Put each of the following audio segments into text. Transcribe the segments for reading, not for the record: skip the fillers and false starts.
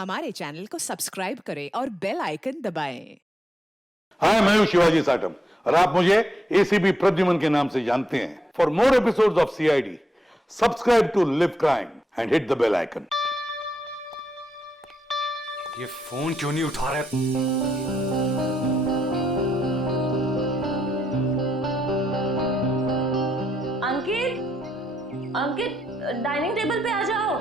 हमारे चैनल को सब्सक्राइब करें और बेल आइकन दबाएं। हाय, मैं हूं शिवाजी साटम और आप मुझे एसीपी प्रद्युमन के नाम से जानते हैं। For more episodes of CID, subscribe to live crime and hit the bell icon. ये फोन क्यों नहीं उठा रहे? अंकित, अंकित, डाइनिंग टेबल पे आ जाओ।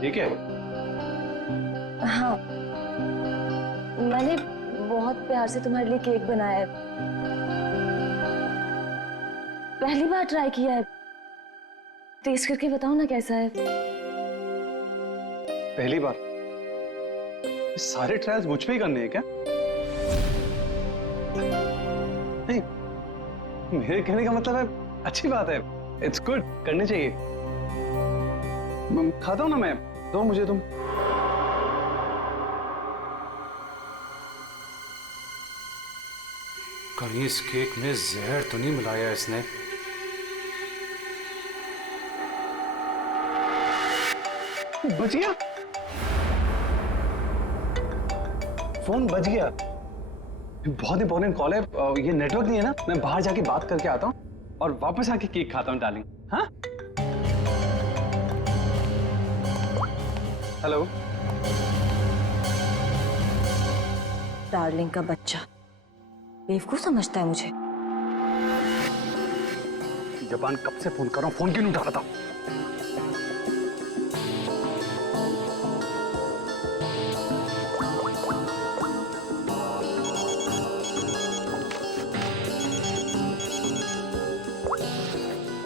ठीक है। हाँ, मैंने बहुत प्यार से तुम्हारे लिए केक बनाया है। पहली बार ट्राई किया है। टेस्ट करके बताओ ना कैसा है। पहली बार? सारे ट्रायल्स मुझ पे ही करने हैं क्या? नहीं, मेरे कहने का मतलब है अच्छी बात है, इट्स गुड, करने चाहिए। खाता हूं ना मैं, दो मुझे तुम। कहीं इस केक में जहर तो नहीं मिलाया इसने? बच गया, फोन बच गया। बहुत इंपॉर्टेंट कॉल है, ये नेटवर्क नहीं है ना, मैं बाहर जाके बात करके आता हूँ और वापस आके केक खाता हूँ डार्लिंग। हाँ, हेलो। डार्लिंग का बच्चा बेवकूफ समझता है मुझे। जबान कब से फोन कर रहा हूँ, फोन क्यों नहीं उठा रहा था?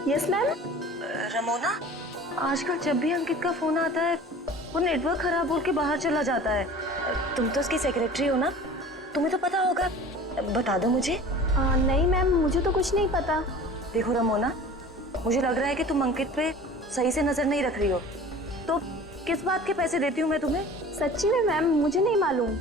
Yes ma'am. रमोना, आजकल जब भी अंकित का फोन आता है वो नेटवर्क खराब बोल के बाहर चला जाता है। तुम तो उसकी सेक्रेटरी हो ना, तुम्हें तो पता होगा, बता दो मुझे। नहीं मैम, मुझे तो कुछ नहीं पता। देखो रमोना, मुझे लग रहा है कि तुम अंकित पे सही से नजर नहीं रख रही हो। तो किस बात के पैसे देती हूँ मैं तुम्हें? सच्ची में मैम, मुझे नहीं मालूम।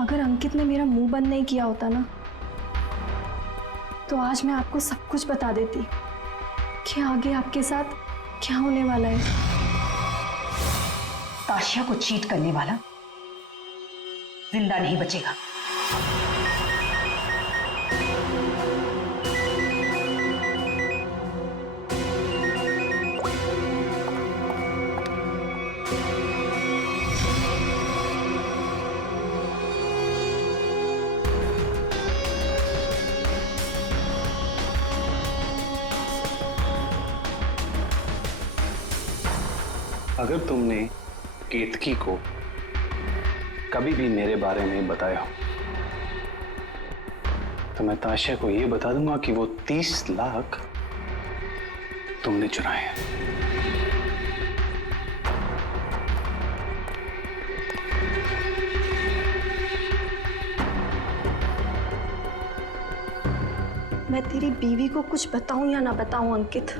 अगर अंकित ने मेरा मुंह बंद नहीं किया होता ना, तो आज मैं आपको सब कुछ बता देती कि आगे आपके साथ क्या होने वाला है। ताशिया को चीट करने वाला जिंदा नहीं बचेगा। अगर तुमने केतकी को कभी भी मेरे बारे में बताया तो मैं ताशिया को यह बता दूंगा कि वो 30 लाख तुमने चुराए हैं। मैं तेरी बीवी को कुछ बताऊं या ना बताऊं अंकित,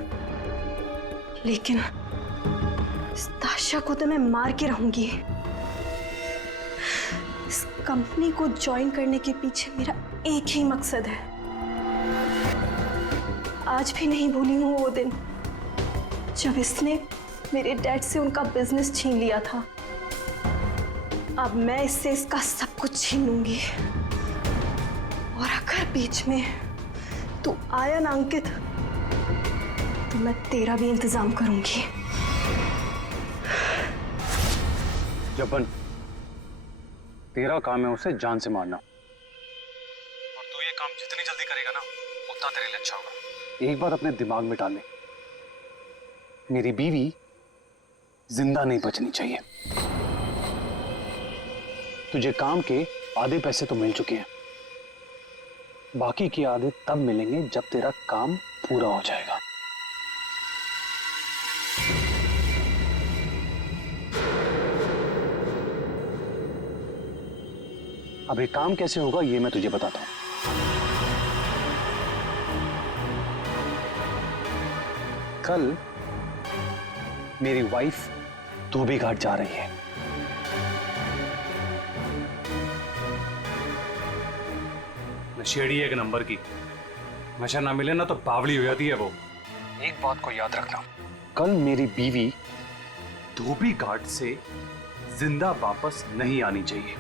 लेकिन इस ताशिया को तो मैं मार के रहूंगी। इस कंपनी को ज्वाइन करने के पीछे मेरा एक ही मकसद है। आज भी नहीं भूली हूं वो दिन जब इसने मेरे डैड से उनका बिजनेस छीन लिया था। अब मैं इससे इसका सब कुछ छीन लूंगी। और अगर बीच में तू आया ना अंकित, तो मैं तेरा भी इंतजाम करूंगी। जबन, तेरा काम है उसे जान से मारना, और तू ये काम जितनी जल्दी करेगा ना उतना तेरे लिए अच्छा होगा। एक बार अपने दिमाग में डाल ले, मेरी बीवी जिंदा नहीं बचनी चाहिए। तुझे काम के आधे पैसे तो मिल चुके हैं, बाकी के आधे तब मिलेंगे जब तेरा काम पूरा हो जाएगा। अब ये काम कैसे होगा ये मैं तुझे बताता हूं। कल मेरी वाइफ धोबी घाट जा रही है। नशेड़ी एक नंबर की, नशा ना मिले ना तो बावली हो जाती है वो। एक बात को याद रखना, कल मेरी बीवी धोबी घाट से जिंदा वापस नहीं आनी चाहिए।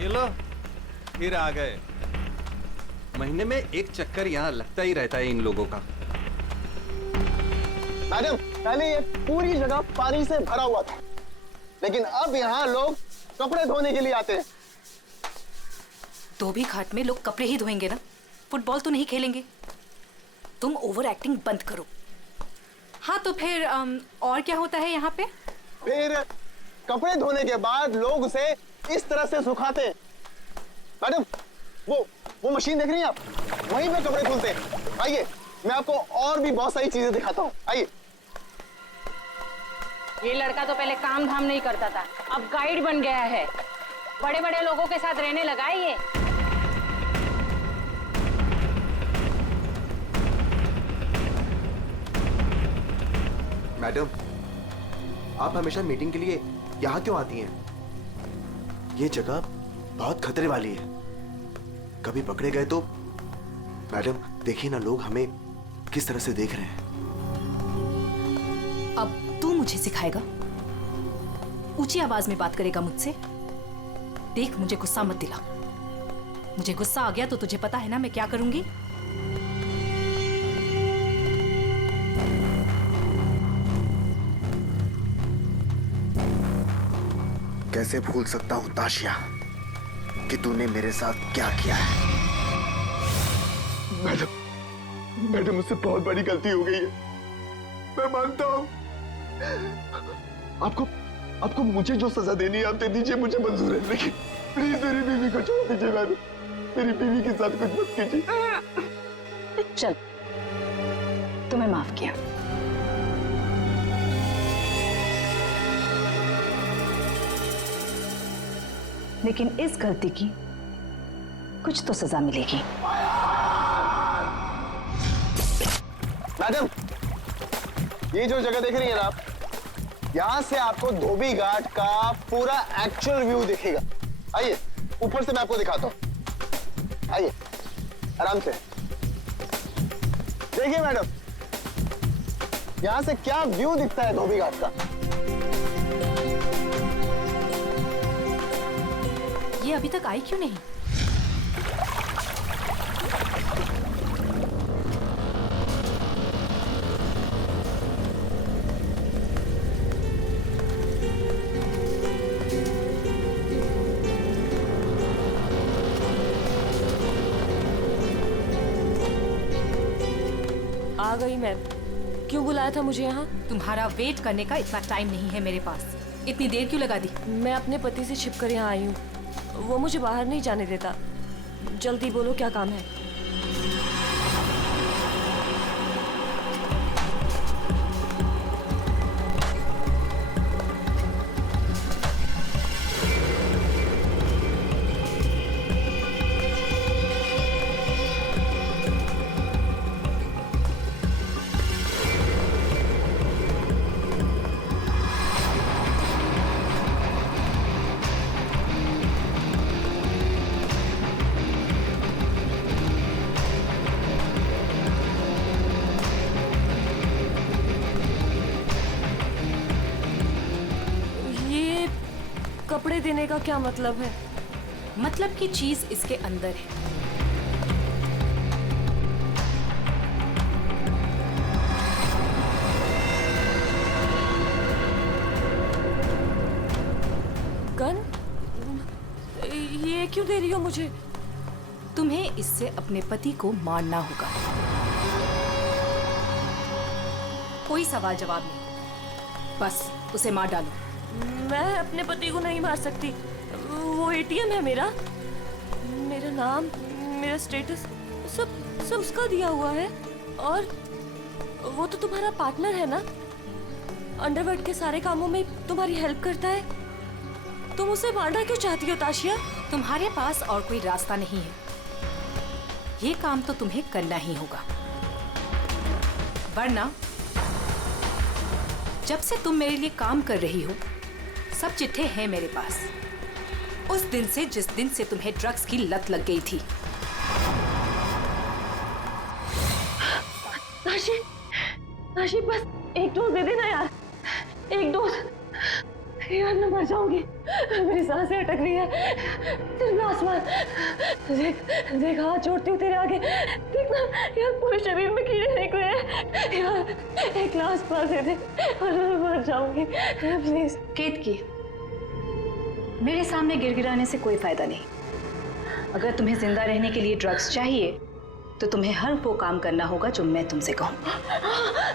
ये लो, फिर आ गए। महीने में एक चक्कर यहाँ लगता ही रहता है इन लोगों का। मैडम, पहले ये पूरी जगह पानी से भरा हुआ था, लेकिन अब यहाँ लोग कपड़े धोने के लिए आते हैं। धोबी घाट में लोग कपड़े ही धोएंगे ना, फुटबॉल तो नहीं खेलेंगे। तुम ओवर एक्टिंग बंद करो। हाँ तो फिर और क्या होता है यहाँ पे? फिर कपड़े धोने के बाद लोग उसे इस तरह से सुखाते हैं। मैडम, वो मशीन देख रही हैं आप? वहीं पे कपड़े धुलते हैं। आइए, मैं आपको और भी बहुत सारी चीजें दिखाता हूँ। आइए। ये लड़का तो पहले काम धाम नहीं करता था, अब गाइड बन गया है। बड़े बड़े लोगों के साथ रहने लगा है ये। मैडम, आप हमेशा मीटिंग के लिए यहाँ क्यों आती हैं? ये जगह बहुत खतरे वाली है, कभी पकड़े गए तो। मैडम देखिए ना, लोग हमें किस तरह से देख रहे हैं। अब तू मुझे सिखाएगा? ऊंची आवाज में बात करेगा मुझसे? देख, मुझे गुस्सा मत दिला। मुझे गुस्सा आ गया तो तुझे पता है ना मैं क्या करूंगी। कैसे भूल सकता हूं ताशिया कि तूने मेरे साथ क्या किया है। मैडम, मुझसे बहुत बड़ी गलती हो गई है, मैं मानता हूँ। आपको मुझे जो सजा देनी है आप दे दीजिए, मुझे मंजूर है, लेकिन प्लीज मेरी बीवी को छोड़ दीजिए। मैडम, मेरी बीवी के साथ कुछ मत कीजिए। चल, तुम्हें माफ किया। लेकिन इस गलती की कुछ तो सजा मिलेगी। मैडम, ये जो जगह देख रही है ना आप, यहाँ से आपको धोबी घाट का पूरा एक्चुअल व्यू दिखेगा। आइए, ऊपर से मैं आपको दिखाता हूँ। आइए, आराम से देखिए मैडम, यहाँ से क्या व्यू दिखता है धोबी घाट का। ये अभी तक आई क्यों नहीं? आ गई मैम। क्यों बुलाया था मुझे यहाँ? तुम्हारा वेट करने का इतना टाइम नहीं है मेरे पास। इतनी देर क्यों लगा दी? मैं अपने पति से छिपकर यहाँ आई हूँ, वो मुझे बाहर नहीं जाने देता। जल्दी बोलो, क्या काम है? कपड़े देने का क्या मतलब है? मतलब की चीज इसके अंदर है। क्यों दे रही हो मुझे? तुम्हें इससे अपने पति को मारना होगा। कोई सवाल जवाब नहीं, बस उसे मार डालो। मैं अपने पति को नहीं मार सकती। वो एटीएम है मेरा, मेरा नाम, मेरा स्टेटस सब उसका दिया हुआ है। और वो तो तुम्हारा पार्टनर है ना, अंडरवर्ल्ड के सारे कामों में तुम्हारी हेल्प करता है। तुम उसे मारना क्यों चाहती हो ताशिया? तुम्हारे पास और कोई रास्ता नहीं है, ये काम तो तुम्हें करना ही होगा, वरना जब से तुम मेरे लिए काम कर रही हो सब चिट्ठे हैं मेरे पास, उस दिन से जिस दिन से तुम्हें ड्रग्स की लत लग गई थी। ताशी बस एक डोज दे देना यार, एक डोज। यार मैं मर जाऊंगी, मेरी सांसें अटक रही है। तेरे ग्लास मार, देख हाथ जोड़ती हूँ तेरे आगे, देखना यार पूरे शरीर में कीड़े निकले हैं। यार एक ग्लास मार दे दे और मैं मर जाऊंगी प्लीज। केतकी, मेरे सामने गिड़गिड़ाने से कोई फायदा नहीं। अगर तुम्हें जिंदा रहने के लिए ड्रग्स चाहिए तो तुम्हें हर वो काम करना होगा जो मैं तुमसे कहूँ।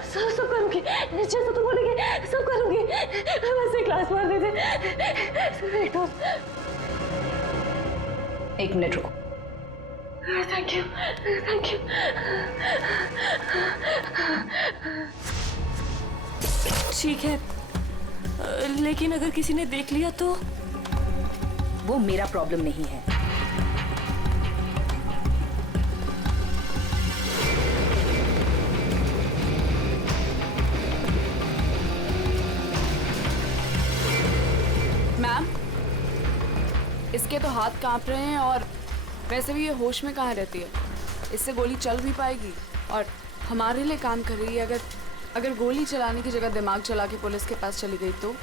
सब करूंगी, जैसा तुम बोलेंगे सब करूंगी। बस एक ग्लास मार दे दे। एक मिनट रुको। Thank you, thank you. ठीक है, लेकिन अगर किसी ने देख लिया तो? वो मेरा प्रॉब्लम नहीं है। मैम, इसके तो हाथ कांप रहे हैं और वैसे भी ये होश में कहाँ रहती है। इससे गोली चल भी पाएगी और हमारे लिए काम कर रही है। अगर गोली चलाने की जगह दिमाग चला के पुलिस के पास चली गई तो?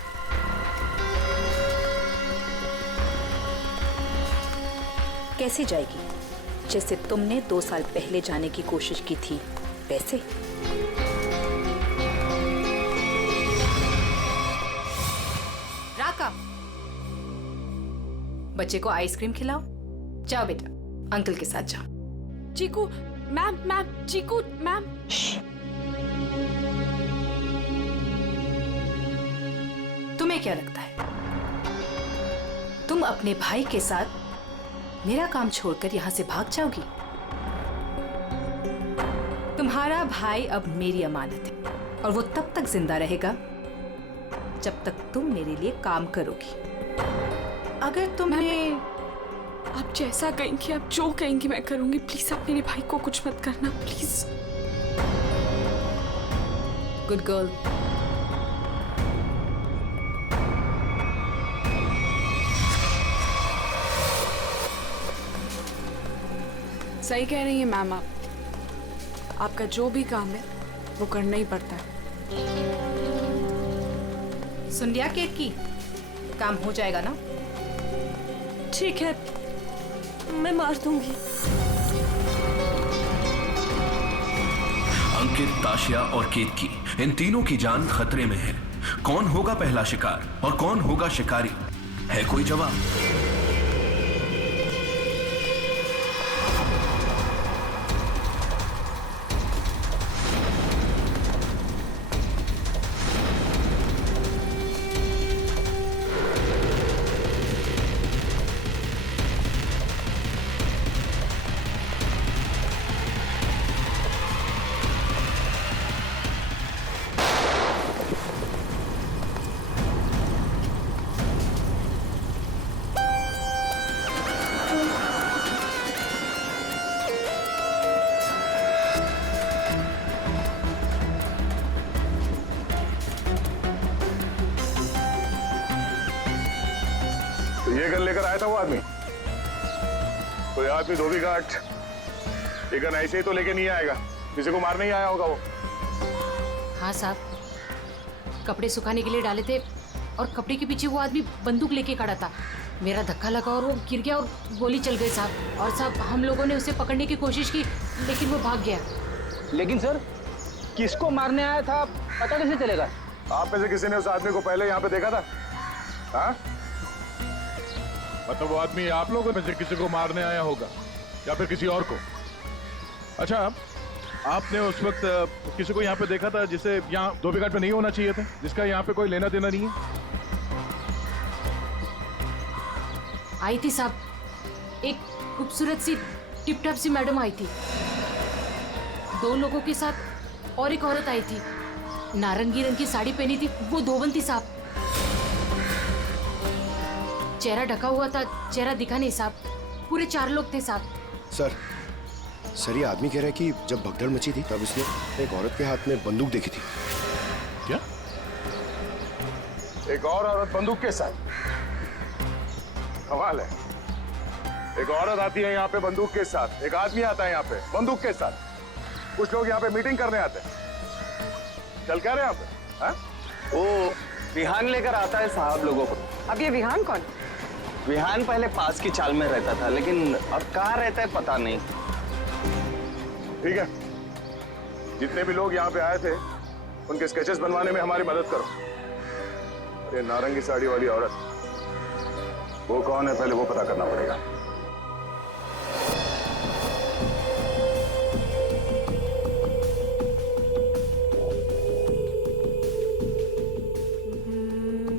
कैसे जाएगी? जैसे तुमने 2 साल पहले जाने की कोशिश की थी वैसे। राका, बच्चे को आइसक्रीम खिलाओ। जाओ बेटा, अंकल के साथ जाओ। चीकू मैम, चीकू मैम। तुम्हें क्या लगता है तुम अपने भाई के साथ मेरा काम छोड़कर यहां से भाग जाओगी? तुम्हारा भाई अब मेरी अमानत है और वो तब तक जिंदा रहेगा जब तक तुम मेरे लिए काम करोगी। अगर तुम्हें आप जैसा कहेंगी, आप जो कहेंगी मैं करूंगी। प्लीज आप मेरे भाई को कुछ मत करना, प्लीज। Good girl. सही कह रही हैं मैम आप। आपका जो भी काम है वो करना ही पड़ता है। सुन लिया केतकी, काम हो जाएगा ना? ठीक है, मैं मार दूंगी। अंकित, ताशिया और केतकी, इन तीनों की जान खतरे में है। कौन होगा पहला शिकार और कौन होगा शिकारी? है कोई जवाब? ये गन लेकर आया था वो आदमी। कोई आदमी धोबी घाट ये गन ऐसे ही तो लेके नहीं आएगा, किसी को मारने ही आया होगा वो। हाँ साहब, कपड़े सुखाने के लिए डाले थे और कपड़े के पीछे वो आदमी बंदूक लेके खड़ा था। मेरा धक्का लगा और वो गिर गया और गोली चल गई साहब। और साहब हम लोगों ने उसे पकड़ने की कोशिश की लेकिन वो भाग गया। लेकिन सर, किसको मारने आया था पता कैसे चलेगा? आप में से किसी ने उस आदमी को पहले यहाँ पे देखा था? हाँ? मतलब वो आदमी आप लोगों में से किसी को मारने आया होगा या फिर किसी और को। अच्छा, आपने उस वक्त किसी को यहाँ पे देखा था जिसे यहाँ धोबी घाट पे नहीं होना चाहिए था, जिसका यहाँ पे कोई लेना देना नहीं है? आई थी साहब, एक खूबसूरत सी टिप टॉप सी मैडम आई थी, 2 लोगों के साथ और एक औरत आई थी, नारंगी रंग की साड़ी पहनी थी, वो धोबन थी साहब। चेहरा ढका हुआ था, चेहरा दिखा नहीं साहब। पूरे 4 लोग थे साहब। सर ये आदमी कह रहा है कि जब भगदड़ मची थी तब इसने एक औरत के हाथ में बंदूक देखी थी। क्या? एक और औरत बंदूक के साथ? कमाल है। एक औरत आती है यहाँ पे बंदूक के साथ, एक आदमी आता है यहाँ पे बंदूक के साथ। कुछ लोग यहाँ पे मीटिंग करने आते हैं। चल क्या रहे यहाँ पे? हाँ? वो विहान लेकर आता है साहब लोगों को। अब ये विहान कौन? विहान पहले पास की चाल में रहता था, लेकिन अब कहाँ रहता है पता नहीं। ठीक है, जितने भी लोग यहाँ पे आए थे उनके स्केचेस बनवाने में हमारी मदद करो। अरे नारंगी साड़ी वाली औरत, वो कौन है पहले वो पता करना पड़ेगा।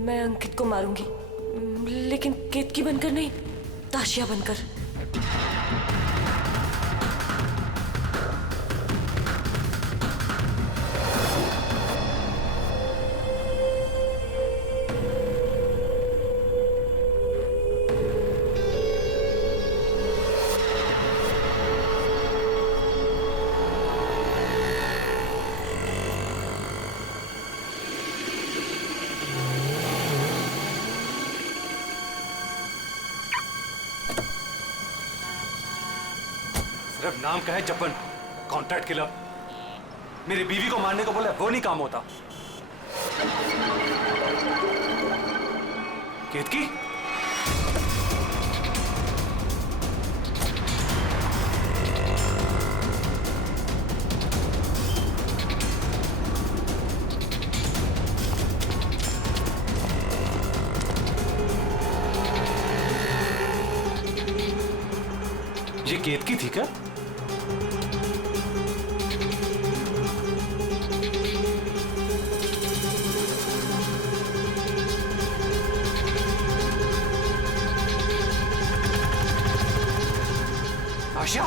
मैं अंकित को मारूंगी, लेकिन केतकी बनकर नहीं, ताशिया बनकर। सिर्फ नाम का है जपन, कॉन्ट्रैक्ट किलर। मेरी बीवी को मारने को बोले वो नहीं काम होता। केतकी, ये केतकी थी क्या? आशिया,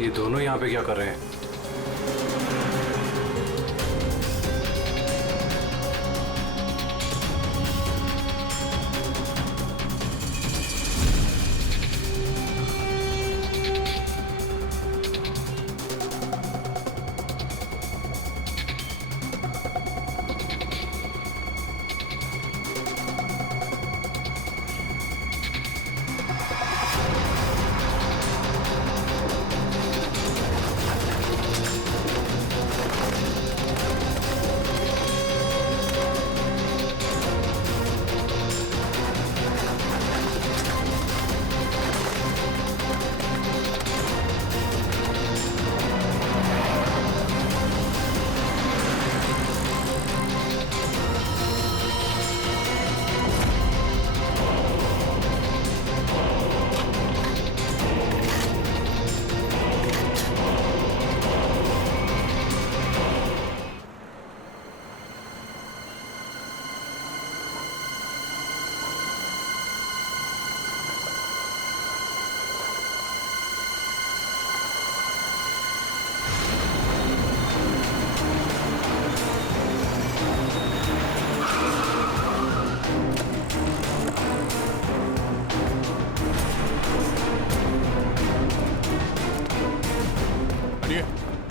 ये दोनों यहाँ पे क्या कर रहे हैं?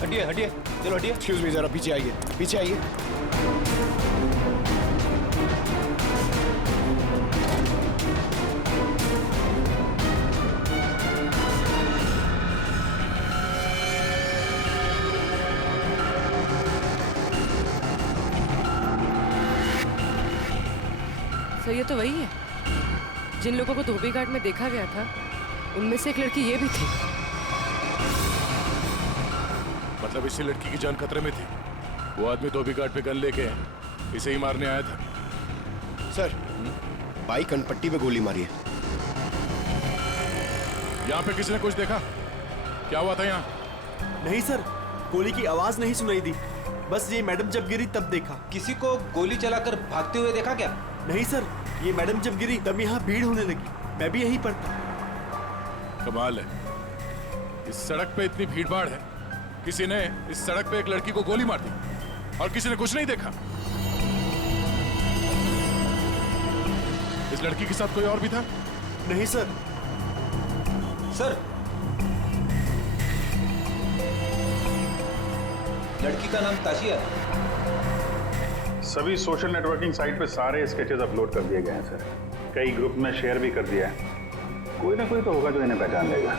हटिए हटिए, चलो हटिए। एक्सक्यूज मी, जरा पीछे आइए, पीछे आइए। सर ये तो वही है। जिन लोगों को धोबी घाट में देखा गया था उनमें से एक लड़की ये भी थी। मतलब इसी लड़की की जान खतरे में थी। वो आदमी धोबी घाट पे गन लेके इसे ही मारने आया था। सर, बाइक अनपट्टी पे गोली मारी है। यहाँ पे किसी ने कुछ देखा? क्या हुआ था यहाँ? नहीं सर, गोली की आवाज नहीं सुनाई दी। बस ये मैडम जब गिरी तब देखा। किसी को गोली चलाकर भागते हुए देखा क्या? नहीं सर, ये मैडम जब गिरी तब यहाँ भीड़ होने लगी। मैं भी यहीं पर था। कमाल है, इस सड़क पे इतनी भीड़ भाड़ है, किसी ने इस सड़क पे एक लड़की को गोली मार दी और किसी ने कुछ नहीं देखा। इस लड़की के साथ कोई और भी था? नहीं सर। सर, लड़की का नाम ताशिया है। सभी सोशल नेटवर्किंग साइट पे सारे स्केचेस अपलोड कर दिए गए हैं सर। कई ग्रुप में शेयर भी कर दिया है। कोई ना कोई तो होगा जो इन्हें पहचान लेगा।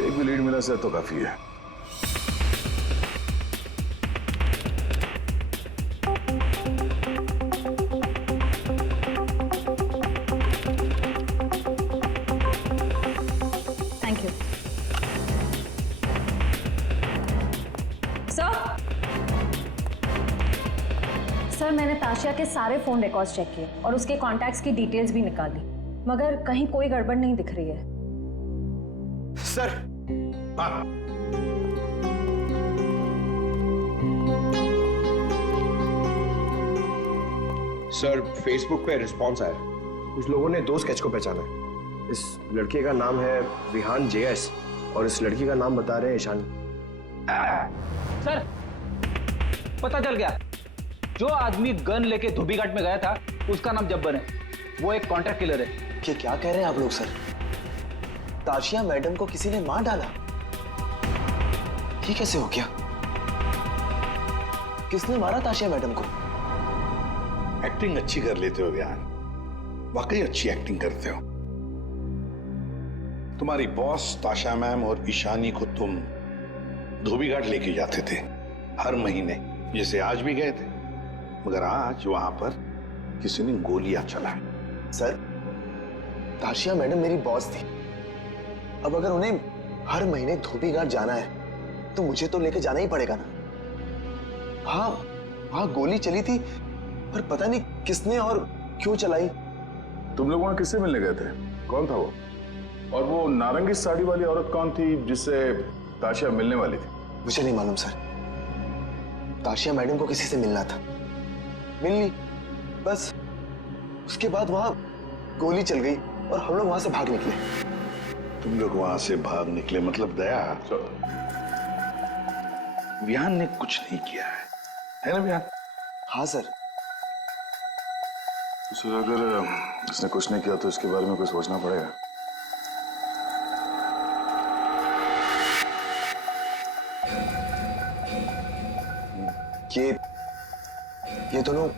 एक भी लीड मिला सर तो काफी है। थैंक यू सर, मैंने ताशिया के सारे फोन रिकॉर्ड्स चेक किए और उसके कॉन्टैक्ट्स की डिटेल्स भी निकाली, मगर कहीं कोई गड़बड़ नहीं दिख रही है। सर, सर, फेसबुक पे रिस्पॉन्स आया। कुछ लोगों ने 2 स्केच को पहचाना है। इस लड़के का नाम है विहान जेएस और इस लड़की का नाम बता रहे हैं ईशानी। सर, पता चल गया। जो आदमी गन लेके धोबी घाट में गया था उसका नाम जब्बर है। वो एक कॉन्ट्रैक्ट किलर है। ये क्या कह रहे हैं आप लोग सर? ताशिया मैडम को किसी ने मार डाला? ये कैसे हो गया? किसने मारा ताशिया मैडम को? एक्टिंग अच्छी कर लेते हो विहान, वाकई अच्छी एक्टिंग करते हो। तुम्हारी बॉस ताशा मैम और ईशानी को तुम धोबी घाट लेके जाते थे हर महीने, जैसे आज भी गए थे, मगर आज वहां पर किसी ने गोलियां चलाई। सर, ताशिया मैडम मेरी बॉस थी। अब अगर उन्हें हर महीने धोबी घाट जाना है तो मुझे तो लेके जाना ही पड़ेगा ना। हाँ, वहां गोली चली थी पर पता नहीं किसने और क्यों चलाई। तुम लोग वहां किससे मिलने गए थे? कौन था वो? और वो नारंगी साड़ी वाली औरत कौन थी जिससे ताशिया मिलने वाली थी? मुझे नहीं मालूम सर। ताशिया मैडम को किसी से मिलना था, मिल ली, बस। उसके बाद वहां गोली चल गई और हम लोग वहां से भाग निकले। तुम लोग वहां से भाग निकले मतलब दया, विहान ने कुछ नहीं किया है ना विहान? हाँ सर। सर, अगर इसने कुछ नहीं किया तो इसके बारे में कुछ सोचना पड़ेगा। ये दोनों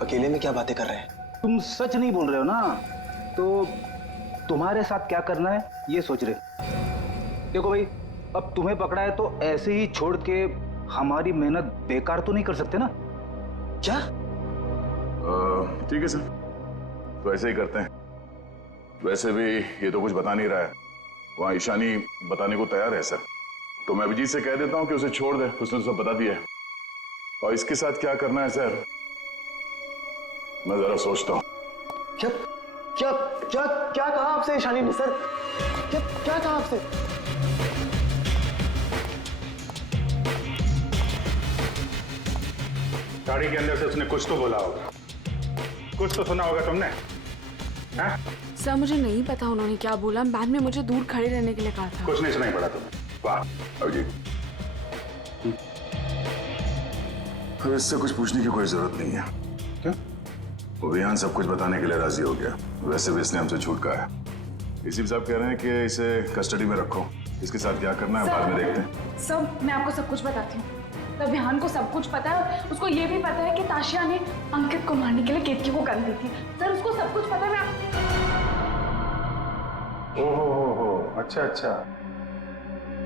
अकेले में क्या बातें कर रहे हैं? तुम सच नहीं बोल रहे हो ना, तो तुम्हारे साथ क्या करना है ये सोच रहे। देखो भाई, अब तुम्हें पकड़ा है तो ऐसे ही छोड़ के हमारी मेहनत बेकार तो नहीं कर सकते ना? क्या? ठीक है सर, तो ऐसे ही करते हैं। वैसे भी ये तो कुछ बता नहीं रहा है, वहां ईशानी बताने को तैयार है सर, तो मैं अभिजीत से कह देता हूं कि उसे छोड़ दे, उसने सब बता दिया है। और इसके साथ क्या करना है सर, मैं जरा सोचता हूं। क्या क्या क्या क्या कहा आपसे ईशानी ने सर? क्या क्या कहा आपसे? गाड़ी के अंदर से उसने कुछ तो बोला होगा, कुछ तो सुना होगा तुमने। हाँ? सर, मुझे नहीं पता उन्होंने क्या बोला। मैम ने मुझे दूर खड़े रहने के लिए कहा था। कुछ नहीं सुनाई पड़ा तुम्हें? वाह अभिजीत, तो इससे कुछ पूछने की कोई जरूरत नहीं है। क्यों? वो विहान सब कुछ बताने के लिए राजी हो गया। वैसे भी इसने हमसे झूठ कहा है। इसी साहब कह रहे हैं कि इसे कस्टडी में रखो, इसके साथ क्या करना है बाद में देखते हैं। सब मैं आपको सब कुछ बताती हूँ। तब विहान को सब कुछ पता है, उसको ये भी पता है कि ताशिया ने अंकित को मारने के लिए केतकी को गन दी थी। सर, उसको सब कुछ पता है। ओहो, अच्छा अच्छा,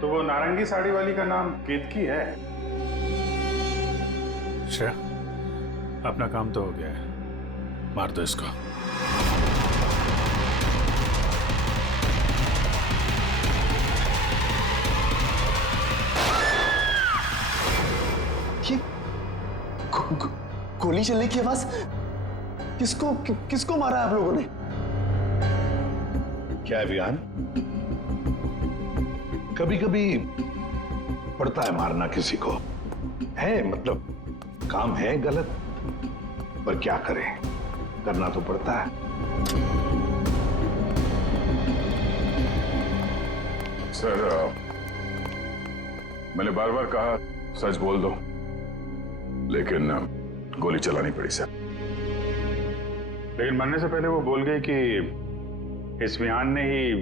तो वो नारंगी साड़ी वाली का नाम केतकी है। अच्छा, अपना काम तो हो गया है, मार दो इसको। गोली चलने की आवाज? किसको मारा है आप लोगों ने? क्या है विहान, कभी कभी पड़ता है मारना किसी को, है मतलब काम है गलत, पर क्या करें, करना तो पड़ता है। सर मैंने बार बार कहा सच बोल दो, लेकिन गोली चलानी पड़ी सर। लेकिन मरने से पहले वो बोल गई कि इस विहान ने ही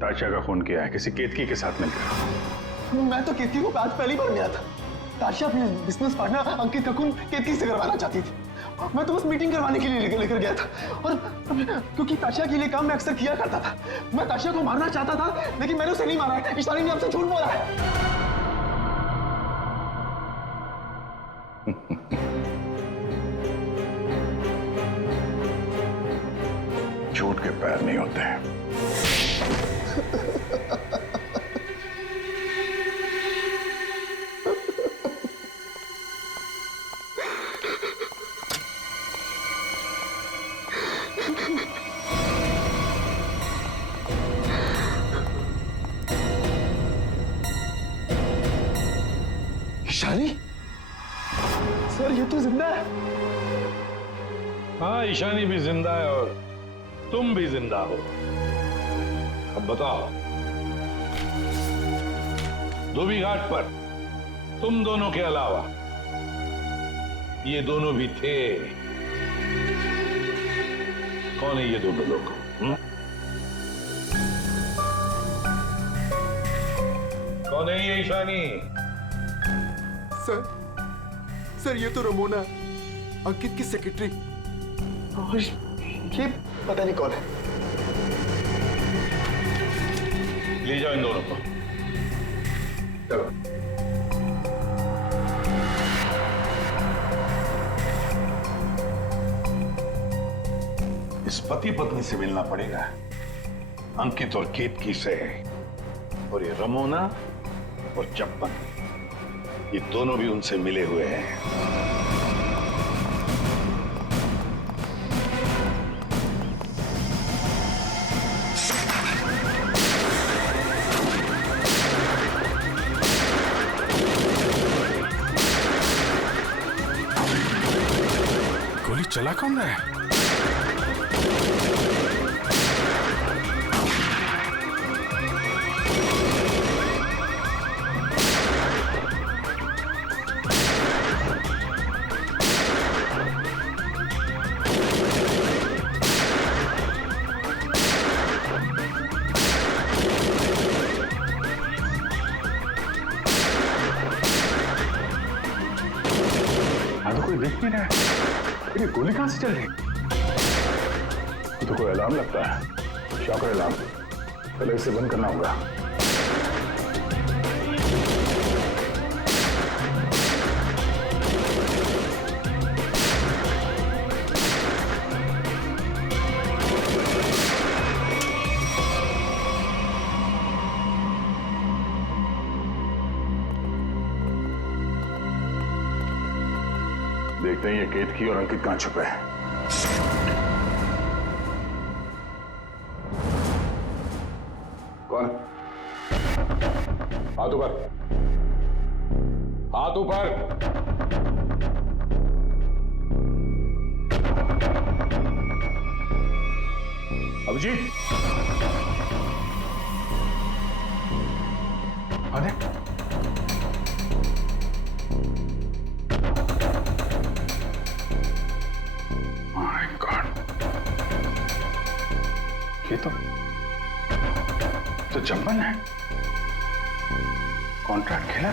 ताशा का खून किया है, किसी केतकी के साथ मिलकर। मैं तो केतकी को आज पहली बार मिला था। ताशा अपने बिजनेस पार्टनर अंकित का खून केतकी से करवाना चाहती थी। मैं तो बस मीटिंग करवाने के लिए लेकर गया था, और क्योंकि ताशा के लिए काम मैं अक्सर किया करता था। मैं ताशा को मारना चाहता था, लेकिन मैंने उसे नहीं मारा है। इशानी ने आपसे झूठ बोला है। झूठ के पैर नहीं होते हैं। ईशानी? सर ये तो जिंदा है। हाँ, ईशानी भी जिंदा है और तुम भी जिंदा हो। अब बताओ, धोबी घाट पर तुम दोनों के अलावा ये दोनों भी थे। कौन है ये दोनों लोग? कौन है ये ईशानी? सर ये तो रमोना, अंकित की सेक्रेटरी। और ये पता नहीं कौन है। ले जाओ इन दोनों को। चलो। इस पति पत्नी से मिलना पड़ेगा, अंकित और केतकी से। और ये रमोना और चप्पन, ये दोनों भी उनसे मिले हुए हैं। गोली चला कौन रहा है? कोई देख नहीं रहा है। ये गोली कहां से चल रही? ये तो कोई अलार्म लगता है, शॉकर अलार्म। पहले इसे बंद करना होगा। देखते हैं ये केतकी और अंकित कहां छुपे हैं। कौन? हाथ ऊपर, हाथ ऊपर। अभिजीत, अरे ये तो चंपन है। कॉन्ट्रैक्ट खेला।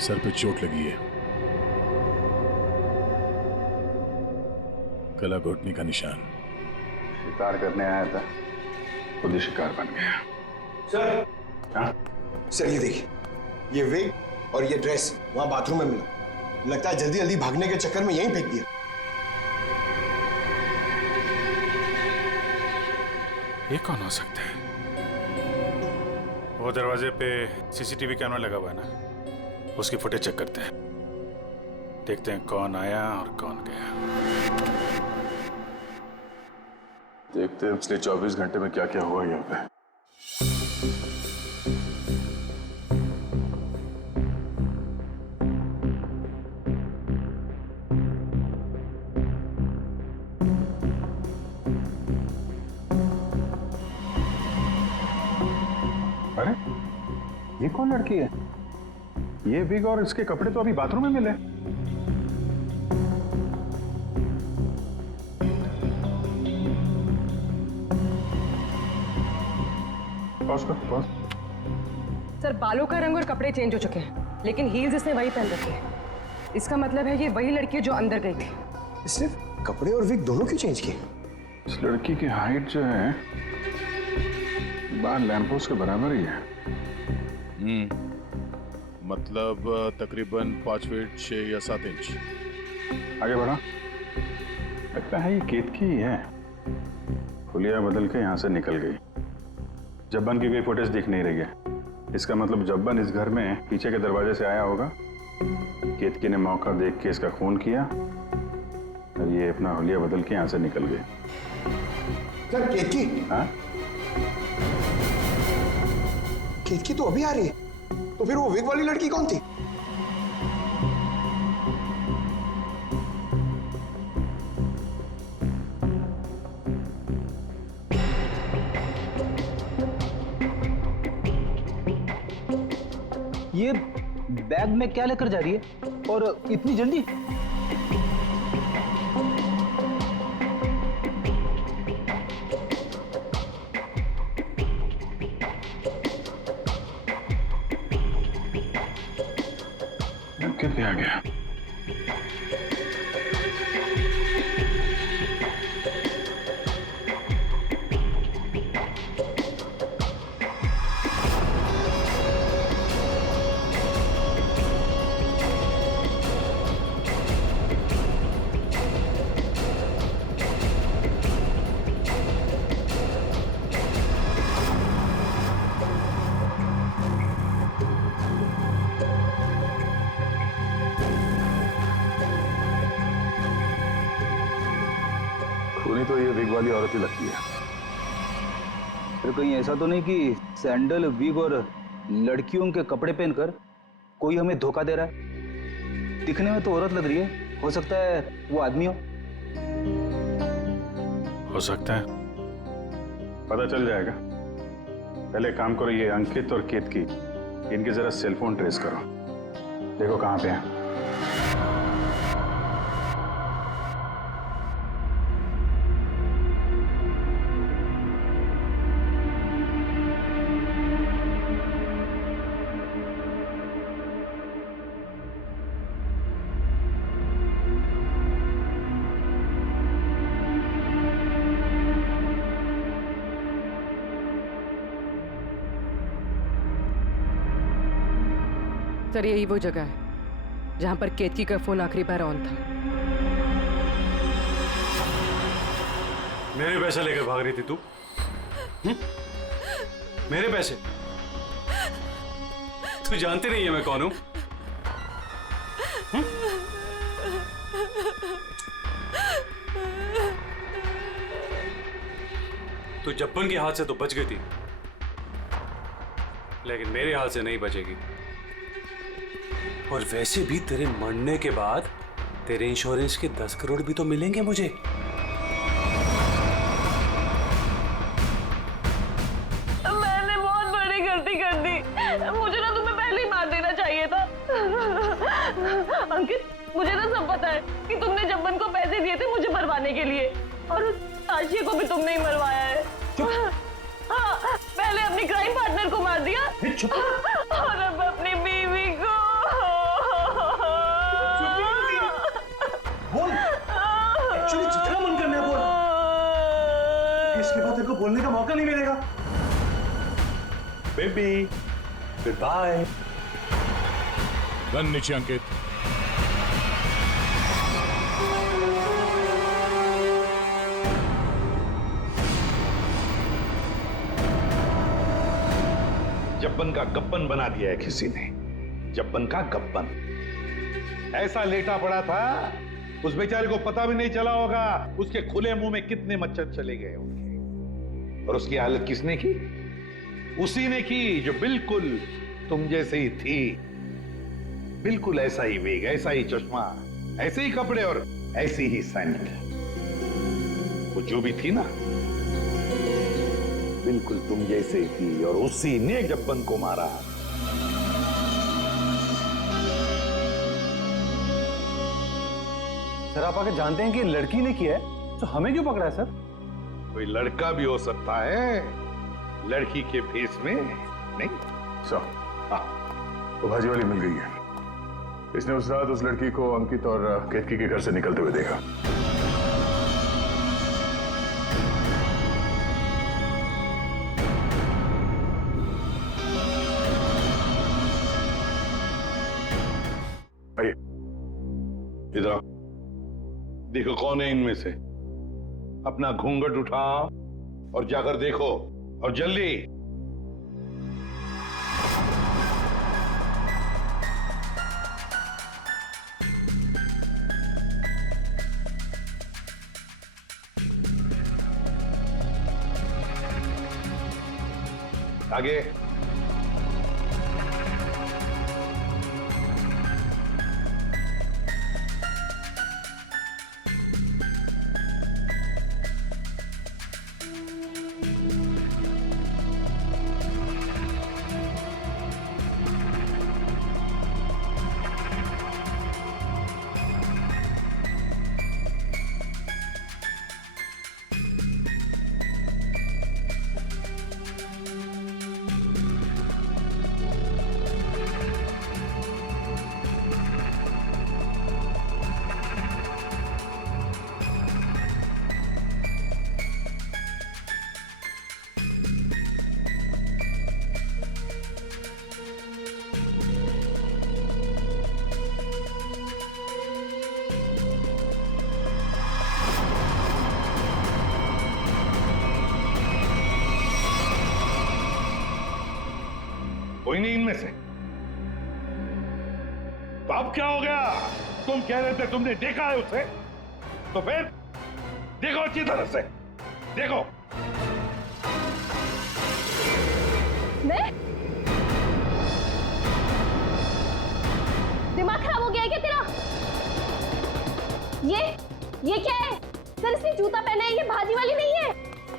सर पे चोट लगी है, गला घोटने का निशान। शिकार करने आया था, खुद ही शिकार बन गया। सर, हाँ? सर ये देखिए, ये विग और ये ड्रेस वहां बाथरूम में मिला। लगता है जल्दी जल्दी भागने के चक्कर में यहीं फेंक दिया। ये कौन हो सकता है? वो दरवाजे पे सीसीटीवी कैमरा लगा हुआ है ना, उसकी फुटेज चेक करते हैं, देखते हैं कौन आया और कौन गया। देखते हैं पिछले 24 घंटे में क्या क्या हुआ यहाँ पे। अरे ये कौन लड़की है? ये विग और इसके कपड़े तो अभी बाथरूम में मिले। पॉज कर, पॉज। सर बालों का रंग और कपड़े चेंज हो चुके हैं, लेकिन हील्स इसने वही पहन रखी है। इसका मतलब है ये वही लड़की है जो अंदर गई थी। इसने कपड़े और विग दोनों क्यों चेंज किए? इस लड़की की हाइट जो है बाहर लैंपोस्ट के बराबर ही है। मतलब तकरीबन 5 फीट 6 या 7 इंच। आगे बढ़ा, लगता है ये केतकी ही है। हुलिया बदल के यहाँ से निकल गई। जब्बन की कोई फुटेज दिख नहीं रही है। इसका मतलब जब्बन इस घर में पीछे के दरवाजे से आया होगा। केतकी ने मौका देख के इसका खून किया और ये अपना हुलिया बदल के यहाँ से निकल गए। सर केतकी? हाँ, केतकी तो अभी आ रही है, तो फिर वो विग वाली लड़की कौन थी? ये बैग में क्या लेकर जा रही है और इतनी जल्दी? कितने आ गया? खूनी तो ये विग वाली औरत ही लगती है। फिर कहीं ऐसा तो नहीं कि सैंडल, विग और लड़कियों के कपड़े पहनकर कोई हमें धोखा दे रहा है? दिखने में तो औरत लग रही है, हो सकता है वो आदमी हो सकता है, पता चल जाएगा। पहले काम करो, ये अंकित और केतकी, इनके जरा सेलफोन ट्रेस करो, देखो कहाँ पे हैं। सर यही वो जगह है जहां पर केतकी का फोन आखिरी बार ऑन था। मेरे पैसे लेकर भाग रही थी तू? मेरे पैसे? तू जानती नहीं है मैं कौन हूं? तू जब्बन के हाथ से तो बच गई थी, लेकिन मेरे हाथ से नहीं बचेगी। और वैसे भी तेरे मरने के बाद तेरे इंश्योरेंस के 10 करोड़ भी तो मिलेंगे मुझे। मैंने बहुत बड़ी गलती कर दी। मुझे ना तुम्हें पहले ही मार देना चाहिए था। अंकित, मुझे ना सब पता है कि तुमने जब्बन को पैसे दिए थे मुझे मरवाने के लिए, और उस आशिया को भी तुमने ही मरवाया है। हाँ, पहले अपनी क्राइम पार्टनर को मार दिया और अब अपनी बीवी को। बोल, एक्चुअली जितना मन करना है बोल, इसके बाद तेरे को बोलने का मौका नहीं मिलेगा। Baby, good bye. गन नीचे अंकित। जब्बन का गब्बन बना दिया है किसी ने। जब्बन का गब्बन ऐसा लेटा पड़ा था, उस बेचारे को पता भी नहीं चला होगा उसके खुले मुंह में कितने मच्छर चले गए होंगे। और उसकी हालत किसने की? उसी ने की जो बिल्कुल तुम जैसे ही थी। बिल्कुल ऐसा ही वेग, ऐसा ही चश्मा, ऐसे ही कपड़े और ऐसी ही सैंडल। वो जो भी थी ना, बिल्कुल तुम जैसे ही थी और उसी ने जब्बन को मारा। सर आप आगे जानते हैं कि लड़की ने किया है, तो हमें क्यों पकड़ा है सर? कोई लड़का भी हो सकता है लड़की के फेस में, नहीं? वो भाजी वाली मिल गई है। इसने उस रात उस लड़की को अंकित और केतकी के घर से निकलते हुए देखा। आइए इधर आओ। देखो कौन है इनमें से। अपना घूंघट उठाओ और जाकर देखो, और जल्दी। आगे। कोई नहीं इनमें से। तो अब क्या हो गया? तुम कह रहे थे तुमने देखा है उसे, तो फिर देखो अच्छी तरह से देखो। मैं? दिमाग खराब हो गया है क्या तेरा? ये क्या है? सर इसने जूता पहना है, ये भाजी वाली नहीं है।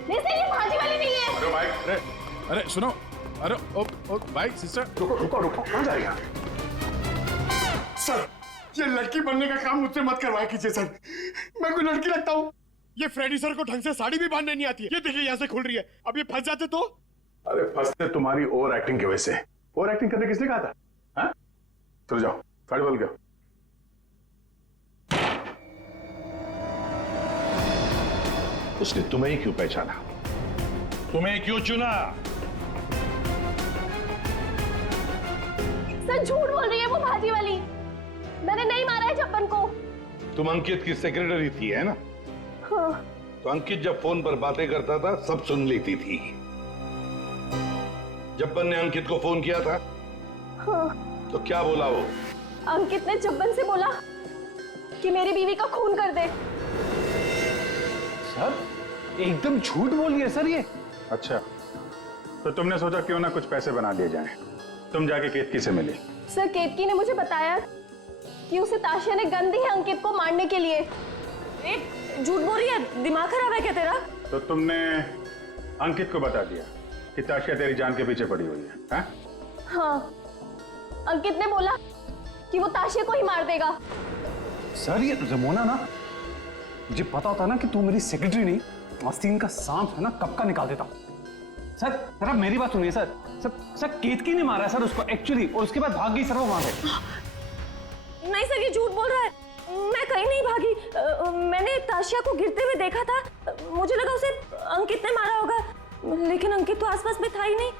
नहीं सर ये भाजी वाली नहीं है। अरे भाई, अरे सुनो, अरे ओ भाई सिस्टर, रुको कहाँ जाएगा? सर ये लड़की बनने का काम मुझसे मत करवाया कीजिए सर। मैं कोई लड़की लगता हूँ? ये फ्रेडी सर को ढंग से साड़ी भी बांधने नहीं आती है। ये देखिए यहाँ से खुल रही है। अब ये फंस जाते तो? अरे फंसते तुम्हारी ओवर एक्टिंग की वजह से। ओवर एक्टिंग करने किसने कहा था? हाँ? चलो जाओ, साड़ी बोल गया। उसने तुम्हें ही क्यों पहचाना? तुम्हें क्यों चुना? सर झूठ बोल रही है वो भाजी वाली। मैंने नहीं मारा है जब्बन को। तुम अंकित की सेक्रेटरी थी, है ना? हाँ। तो अंकित जब फोन पर बातें करता था सब सुन लेती थी। जब्बन ने अंकित को फोन किया था? हाँ। तो क्या बोला वो? अंकित ने जब्बन से बोला कि मेरी बीवी का खून कर दे। सर एकदम झूठ बोल रही है सर ये। अच्छा, तो तुमने सोचा क्यों ना कुछ पैसे बना दिए जाएं। तुम जाके केतकी से मिली। सर केतकी ने मुझे बताया कि उसे ताशिया ने गन दी है अंकित को मारने के लिए। झूठ बोल रही है, दिमाग खराब है क्या तेरा? तो तुमने अंकित को बता दिया कि ताशिया तेरी जान के पीछे पड़ी हुई है, हाँ? हाँ, अंकित ने बोला कि वो ताशिया को ही मार देगा। सर ये रमोना ना, मुझे पता होता ना कि तू मेरी सेक्रेटरी नहीं, आस्तीन का सांप है ना, कब का निकाल देता हूँ। सर सर आप मेरी बात सुनिए सर। सर केतकी ने मारा है सर उसको एक्चुअली, और उसके बाद भाग गई सर वो वहां से। नहीं सर ये झूठ बोल रहा है। मैं कहीं नहीं भागी। मैंने ताशिया को गिरते हुए देखा था। मुझे लगा उसे अंकित ने मारा होगा, लेकिन अंकित तो आसपास में था ही नहीं।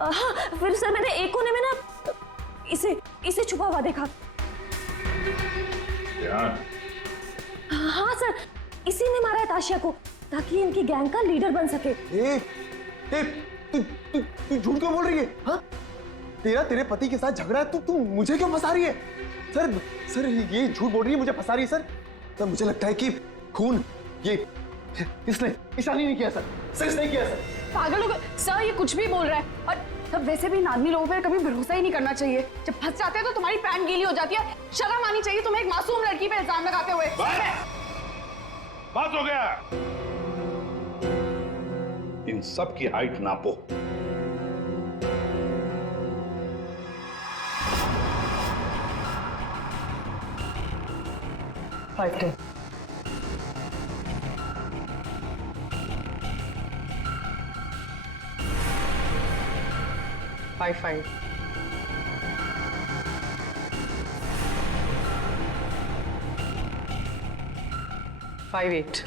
हाँ, फिर सर मैंने एक कोने में ना इसे छुपा हुआ देखा। हाँ सर, इसी ने मारा है ताशिया को ताकि इनकी गैंग का लीडर बन सके। तू झूठ क्यों बोल रही है? हाँ, तेरे पति के साथ झगड़ा है, तू मुझे क्यों फंसा रही है? सर ये झूठ बोल रही है, मुझे फंसा रही है सर। मुझे लगता है कि खून ये इसने ईशानी नहीं किया सर इसने किया सर। पागल हो गए सर, ये कुछ भी बोल रहा है। और तब वैसे भी इन आदमी लोगों पर कभी भरोसा ही नहीं करना चाहिए। जब फंस जाते हैं तो तुम्हारी पैंट गीली हो जाती है। शर्म आनी चाहिए तुम्हें एक मासूम लड़की पे इल्जाम लगाते हुए। बात हो गया। इन सब की हाइट नापो। फाइव 5 8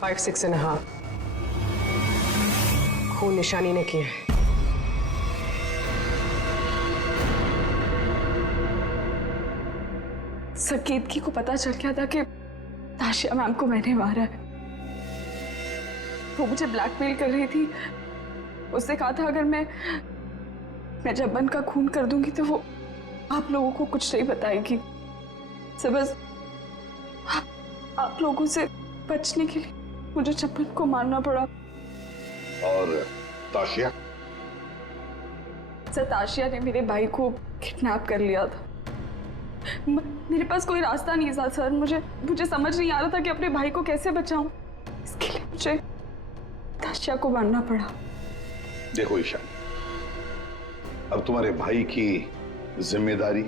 5 6.5 खून निशानी ने किया है। केतकी को पता चल गया था कि ताशिया मैम को मैंने मारा है। वो मुझे ब्लैकमेल कर रही थी। उसने कहा था अगर मैं जब्बन का खून कर दूंगी तो वो आप लोगों को कुछ नहीं बताएगी। तो बस आप लोगों से बचने के लिए मुझे जब्बन को मारना पड़ा। और ताशिया? सर ताशिया ने मेरे भाई को किडनैप कर लिया था। मेरे पास कोई रास्ता नहीं था सर। मुझे समझ नहीं आ रहा था कि अपने भाई को कैसे बचाऊं। इसके लिए मुझे ताशिया को मारना पड़ा। देखो ईशान, अब तुम्हारे भाई की जिम्मेदारी,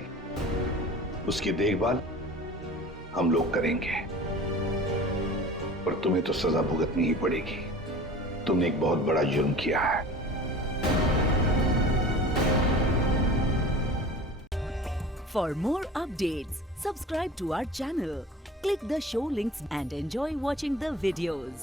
उसकी देखभाल हम लोग करेंगे, पर तुम्हें तो सजा भुगतनी ही पड़ेगी। तुमने एक बहुत बड़ा जुर्म किया है। For more updates, subscribe to our channel, click the show links and enjoy watching the videos.